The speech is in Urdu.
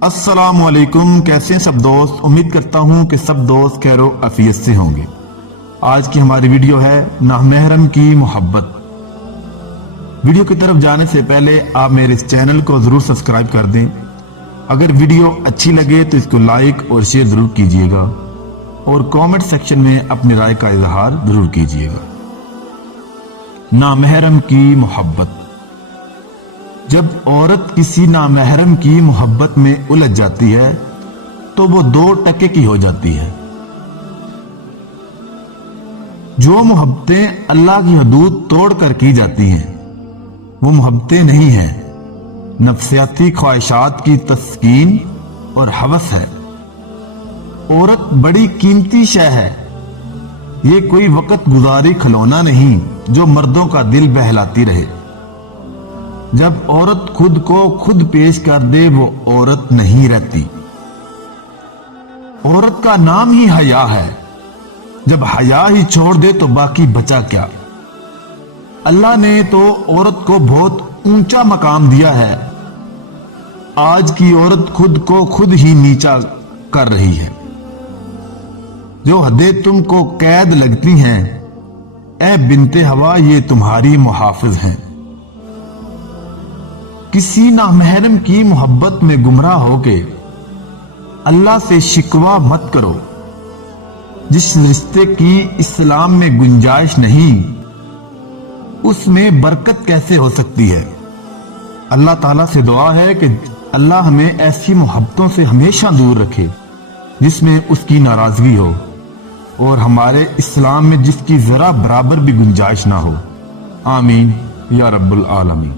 السلام علیکم، کیسے ہیں سب دوست؟ امید کرتا ہوں کہ سب دوست خیر و عافیت سے ہوں گے۔ آج کی ہماری ویڈیو ہے نامحرم کی محبت۔ ویڈیو کی طرف جانے سے پہلے آپ میرے اس چینل کو ضرور سبسکرائب کر دیں۔ اگر ویڈیو اچھی لگے تو اس کو لائک اور شیئر ضرور کیجئے گا اور کامنٹ سیکشن میں اپنی رائے کا اظہار ضرور کیجئے گا۔ نامحرم کی محبت۔ جب عورت کسی نامحرم کی محبت میں الجھ جاتی ہے تو وہ دو ٹکے کی ہو جاتی ہے۔ جو محبتیں اللہ کی حدود توڑ کر کی جاتی ہیں وہ محبتیں نہیں ہیں، نفسیاتی خواہشات کی تسکین اور ہوس ہے۔ عورت بڑی قیمتی شے ہے، یہ کوئی وقت گزاری کھلونا نہیں جو مردوں کا دل بہلاتی رہے۔ جب عورت خود کو خود پیش کر دے وہ عورت نہیں رہتی۔ عورت کا نام ہی حیا ہے، جب حیا ہی چھوڑ دے تو باقی بچا کیا؟ اللہ نے تو عورت کو بہت اونچا مقام دیا ہے، آج کی عورت خود کو خود ہی نیچا کر رہی ہے۔ جو حدیں تم کو قید لگتی ہیں اے بنت ہوا یہ تمہاری محافظ ہیں۔ کسی نامحرم کی محبت میں گمراہ ہو کے اللہ سے شکوہ مت کرو۔ جس رشتے کی اسلام میں گنجائش نہیں اس میں برکت کیسے ہو سکتی ہے؟ اللہ تعالیٰ سے دعا ہے کہ اللہ ہمیں ایسی محبتوں سے ہمیشہ دور رکھے جس میں اس کی ناراضگی ہو اور ہمارے اسلام میں جس کی ذرا برابر بھی گنجائش نہ ہو۔ آمین یا رب العالمین۔